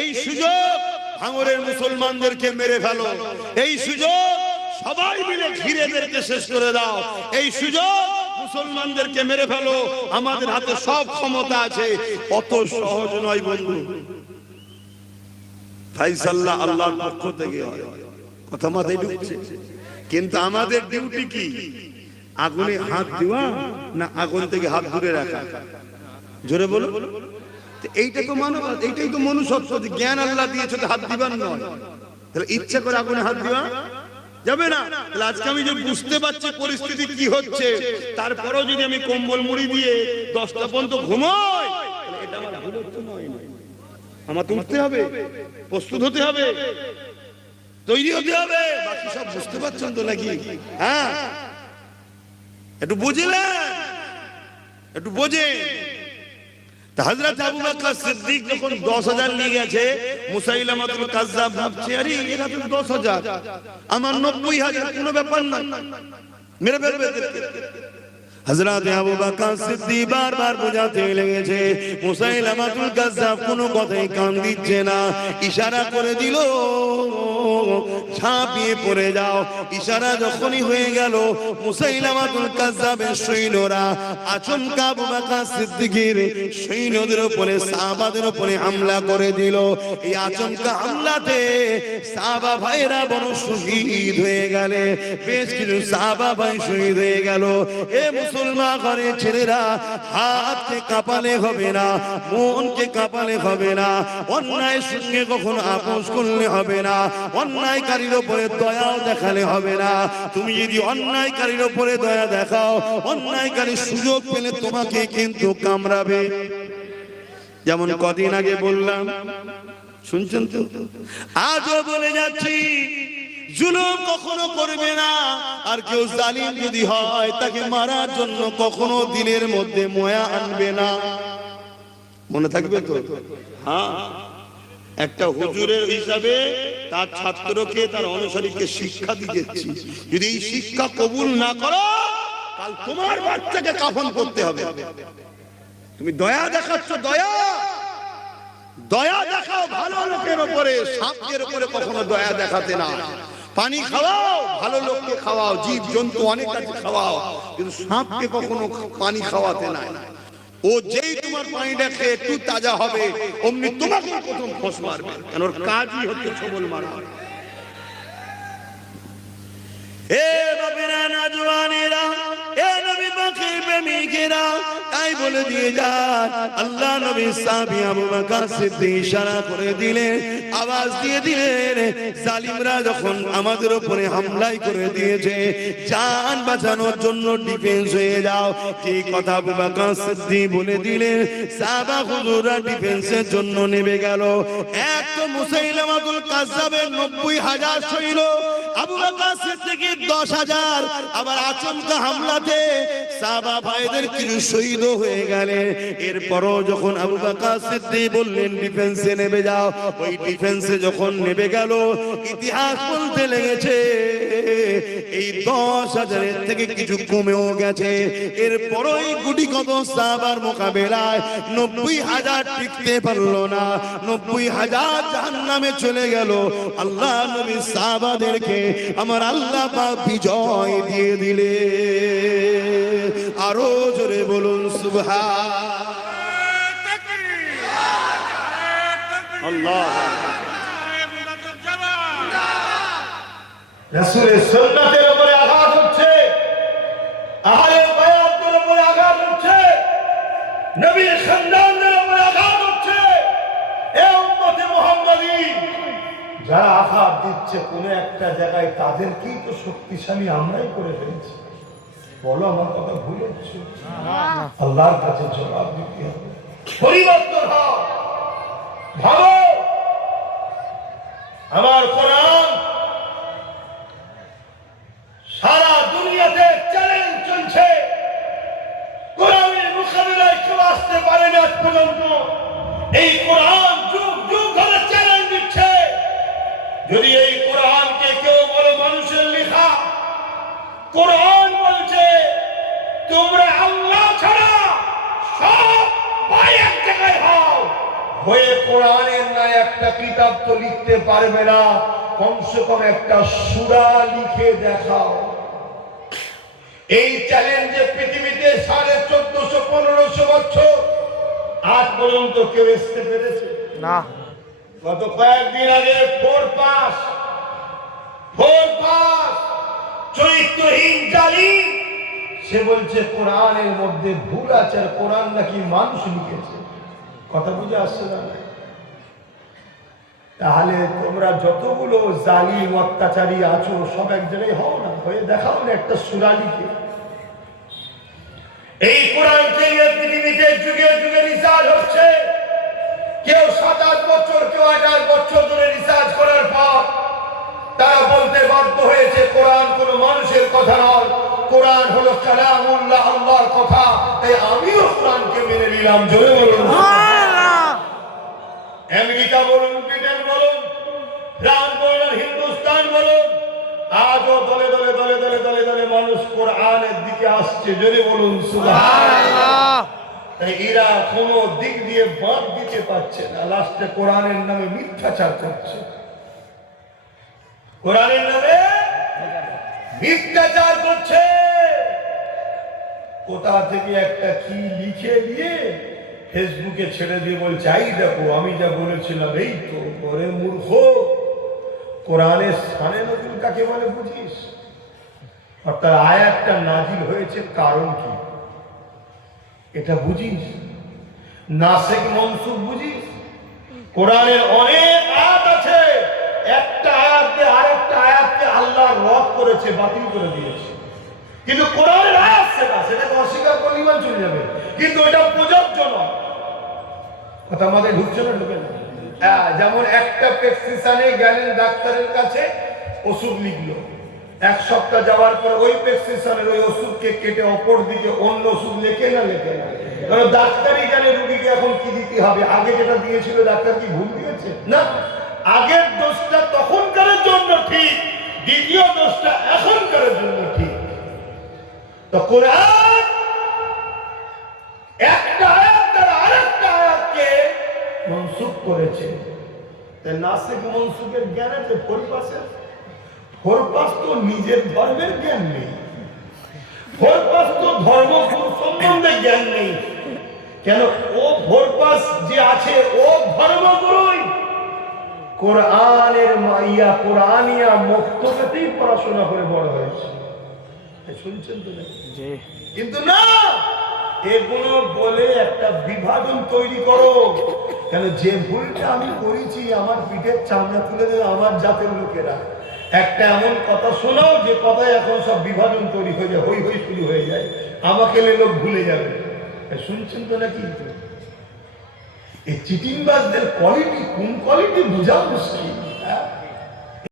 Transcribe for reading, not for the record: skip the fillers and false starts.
এই সুযোগ ভাঙরের মুসলমানদেরকে মেরে ফেলো, এই সুযোগ সবাই মিলে ঘিরেদেরকে শেষ করে দাও, এই সুযোগ মুসলমানদেরকে মেরে ফেলো, আমাদের হাতে সব ক্ষমতা আছে। অত সহজ নয় বন্ধু, ফাইসাল্লাহ আল্লাহর পক্ষ থেকে হয়, কথা মাথায় ঢুকছে? কিন্তু আমাদের ডিউটি কি? আগুনে হাত দেওয়া না আগুন থেকে হাত দূরে রাখা? জোরে বলো। এইটা তো মানব, এইটাই তো মনুষ্যত্ব। জ্ঞান আল্লাহ দিয়েছে তো হাত দিবার নয়, তাহলে ইচ্ছা করে আগুনে হাত দেওয়া যাবে না। তাহলে আজকে আমি যে বুঝতে পারছি পরিস্থিতি কি হচ্ছে, তারপরেও যদি আমি কম্বল মুড়ি দিয়ে 10টা পর্যন্ত ঘুমাই, এটা আমার ভুল হচ্ছে নয়। আমার তো উঠতে হবে, প্রস্তুত হতে হবে, তৈরি হতে হবে। বাকি সব বুঝতে পারছেন তো নাকি? হ্যাঁ, একটু বুঝলেন, একটু বোঝে। হযরত আবু বকর সিদ্দিক যখন 10,000 নিয়ে গেছে, মুসাইলামাতুল কাজ্জাব ভাবছে আরে এরা তো 10,000, আমার 90,000, কোনো ব্যাপার না, মেরে ফেলবে। হযরত আবু বকর সিদ্দিক বারবার বোঝাতে লেগেছে, মুসাইলামাতুল কাজ্জাব কোনো কথাই কান দিচ্ছে না। ইশারা করে দিল ঝাঁপিয়ে পড়ে যাও। ইশারা যখনই হয়ে গেল, মুসাইলামাতুল কাজ্জাবের সৈন্যরা আচমকা আবু বকর সিদ্দিকের সৈন্যদের উপরে, সাহাবাদের উপরে হামলা করে দিল। এই আচমকা হামলাতে সাহাবা ভাইরা বড় শহীদ হয়ে গেলে, বেশ কিছু সাহাবা ভাই শহীদ হয়ে গেল। এ মুসলমান ঘরের ছেলেরা, হাতকে কাঁপালে হবে না, মনকে কাঁপালে হবে না, অন্যায়ের সঙ্গে কখনো আপোষ করলে হবে না, অন্যায়কারীর উপরে দয়াও দেখালে হবে না। তুমি যদি অন্যায়কারীর উপরে দয়া দেখাও, অন্যায়কারী সুযোগ পেলে তোমাকে কিন্তু কামড়াবে। যেমন কদিন আগে বললাম, শুনছেন তো? আজও বলে যাচ্ছি, জুলুম কখনো করবে না। আর কেউ জালিম যদি হয়, তাকে মারার জন্য কখনো দিলের মধ্যে ময়া আনবে না। মনে থাকবে তো? হ্যাঁ, একটা হুজুরের হিসাবে তার ছাত্রকে, তার অনুসারীকে শিক্ষা দিয়েছি, যদি এই শিক্ষা কবুল না করো, কাল তোমার বাচ্চাকে কাফন করতে হবে। তুমি দয়া দেখাচ্ছ, দয়া দয়া দেখাও ভালো লোকের উপরে, সাপের উপরে কখনো দয়া দেখাতে না। পানি খাওয়াও, ভালো লোককে খাওয়াও, জীব জন্তু অনেক আছে খাওয়াও, কিন্তু সাপকে কখনো পানি খাওয়াতে না। ও যেই তোমার পানিটা খেয়ে একটু তাজা হবে, অমনি তোমাকে প্রথম ফোঁস মারবে, কারণ ওর কাজই হচ্ছে ছবল মারা। এ বাবেরা, নওজওয়ানেরা, এ নবী পাকের প্রেমিকেরা, তাই বলে দিয়ে যান, আল্লাহ নবী সাহাবী আবু বকর সিদ্দিক ইশারা করে দিলেন, আওয়াজ দিয়ে দিলেন, জালিমরা যখন আমাদের উপরে হামলাই করে দিয়েছে, জান বাঁচানোর জন্য ডিফেন্স হয়ে যাও। কি কথা আবু বকর সিদ্দিক বলে দিলেন, সাহাবা হুজুররা ডিফেন্সের জন্য নেমে গেল। এক তো মুসাইলামাতুল কাজ্জাবের 90,000 সৈন্য, আবু বকর সিদ্দিকের 10,000, আবার আচমকা হামলাতে সাহাবা ভাইদের কিছু শহীদ হয়ে গেলেন। এরপরও যখন আবু বকর সিদ্দিক বললেন ডিফেন্সে নেমে যাও, ওই ডিফেন্সে যখন নেমে গেল, ইতিহাস বলতে লেগেছে এই 10,000 থেকে কিছু কমেও গেছে। এরপরও এই গুটি কত সাহাবার মোকাবেলায় 90,000 টিকতে পারলো না, 90,000 জাহান্নামে চলে গেল। আল্লাহ নবী সাহাবাদেরকে আমার আল্লাহ পাক বিজয় দিয়ে দিলে। আরো জোরে বলুন সুবহানাল্লাহ। রাসূলের সুন্নাতের উপরে আঘাত হচ্ছে, আহলে বায়াতের উপরে আঘাত হচ্ছে, নবীর খানদানদের উপরে আঘাত হচ্ছে। এ উম্মতে মুহাম্মাদী যারা আঘাত দিচ্ছে কোন একটা জায়গায়, তাদেরকেই তো শক্তিশালী আমরাই করে ফেলছি। বলো আমার কথা ভুল হচ্ছে? আল্লাহর কাছে জবাব দিতে হবে। পরিবর্তন হও, ভাবো। আমার কোরআন সারা দুনিয়াতে চ্যালেঞ্জ চলছে, কোরআনের মোকাবিলায় কেউ আসতে পারে না আজ পর্যন্ত। এই কোরআন যুগ যুগ ধরে চ্যালেঞ্জ দিচ্ছে। যদি এই কোরআনকে কেউ বলে মানুষের লেখা, কোরআন বলছে তোমরা আল্লাহ ছাড়া সব ভাই এক জায়গায় হও, হয়ে কোরআনের না একটা কিতাব তো লিখতে পারবে না, কমসে কম একটা সূরা লিখে দেখাও। এই চ্যালেঞ্জে পৃথিবীতে 1450-1500 বছর আজ পর্যন্ত কেউ আসতে পেরেছে না। গত কয়েকদিন আগে ফোর পাস চরিত্রহীন জালিম সে বলছে কোরআনের মধ্যে ভুল আছে, আর কোরআন নাকি মানুষ লিখেছে। কথা বুঝে আসছে না? তাহলে তোমরা যতগুলো জালিম অত্যাচারী আছো সব এক জায়গায় হও না, হয়ে দেখাও না একটা সূরা লিখে। এই কোরআনকে নিয়ে পৃথিবীতে যুগে যুগে রিসার্চ হচ্ছে। কেউ 7-8 বছর, কেউ 8 বছর ধরে রিসার্চ করার পর তারা বলতে বাধ্য হয়েছে কোরআন কোনো মানুষের কথা নয়, কোরআন হলো কালামুল্লাহ, আল্লাহর কথা। তাই আমিও কোরআনকে মেনে নিলাম। জোরে বলুন। আমেরিকা বলুন, ব্রিটেন বলুন, ফ্রান্স বলুন, হিন্দুস্তান বলুন, আজও দলে দলে দলে দলে দলে দলে মানুষ কোরআনের দিকে আসছে। জোরে বলুন সুবহানাল্লাহ। তাই এরা কোনো দিক দিয়ে বাদ দিতে পারছে না, লাস্টে কোরআনের নামে মিথ্যাচার করছে। কোরআনের নামে মিথ্যাচার করছে। কোথা থেকে একটা কি লিখে দিয়ে ফেসবুকে ছেড়ে দিয়ে বলছে এই দেখো আমি যা বলেছিলাম এই তো। ওরে মূর্খ, কোরআনের শানে নজুল কাকে বলে বুঝিস? অর্থাৎ আয়াতটা নাজিল হয়েছে কারণ কি এটা বুঝিস? নাসিখ মনসুখ বুঝিস? কোরআনের অনেক আয়াত আছে, একটা আয়াতকে আরেকটা আয়াতকে আল্লাহ রদ করেছে, বাতিল করে দিয়েছে। কিন্তু কোরআনের আয়াত সেটাকে অস্বীকার করলে ঈমান চলে যাবে, কিন্তু এটা প্রযোজ্য নয়। কথা আমাদের ঢুকছে না? ঢুকে না? যেমন একটা প্রেসক্রিপশনে গেলেন ডাক্তারের কাছে, ওষুধ লিখলো, 1 সপ্তাহ যাওয়ার পর ওই প্রেসক্রিপশনের ওই ওষুধকে কেটে অপর দিকে অন্য ওষুধ লেখে না লেখে না। কারণ ডাক্তারই জানে রোগীকে এখন কি দিতে হবে। আগে যেটা দিয়েছিল ডাক্তার কি ভুল দিয়েছে? না, আগের দোষটা তখনকারের জন্য ঠিক, দ্বিতীয় দোষটা এখনকারের জন্য ঠিক। তো কোরআন একটা আয়াত দ্বারা আরেকটা আয়াতকে মনসুখ করেছে। তাই নাসিখ মনসুখের জ্ঞান আছে ফোরপাসের। ফোরপাস তো নিজের ধর্মের জ্ঞান নেই, ফোরপাস তো ধর্ম সম্বন্ধে জ্ঞান নেই। কেন? ও ফোরপাস যে আছে ও ধর্মগুরুই কোরআনের মাইয়া কোরআনিয়া মক্তবেতেই পড়াশোনা করে বড় হয়েছে। শুনছেন তো? কিন্তু না, এগুলো বলে একটা বিভাজন তৈরি করো। কেন? যে ভুলটা আমি করেছি আমার পিঠের চামড়া তুলে দেবে আমার জাতের লোকেরা। একটা এমন কথা শোনাও যে কথায় এখন সব বিভাজন তৈরি হয়ে যায়, হই হই শুরু হয়ে যায়, আমাকে লোক ভুলে যাবে। শুনছেন তো নাকি? এই চিটিংবাজদের কোয়ালিটি কোন কোয়ালিটি বোঝা মুশকিল।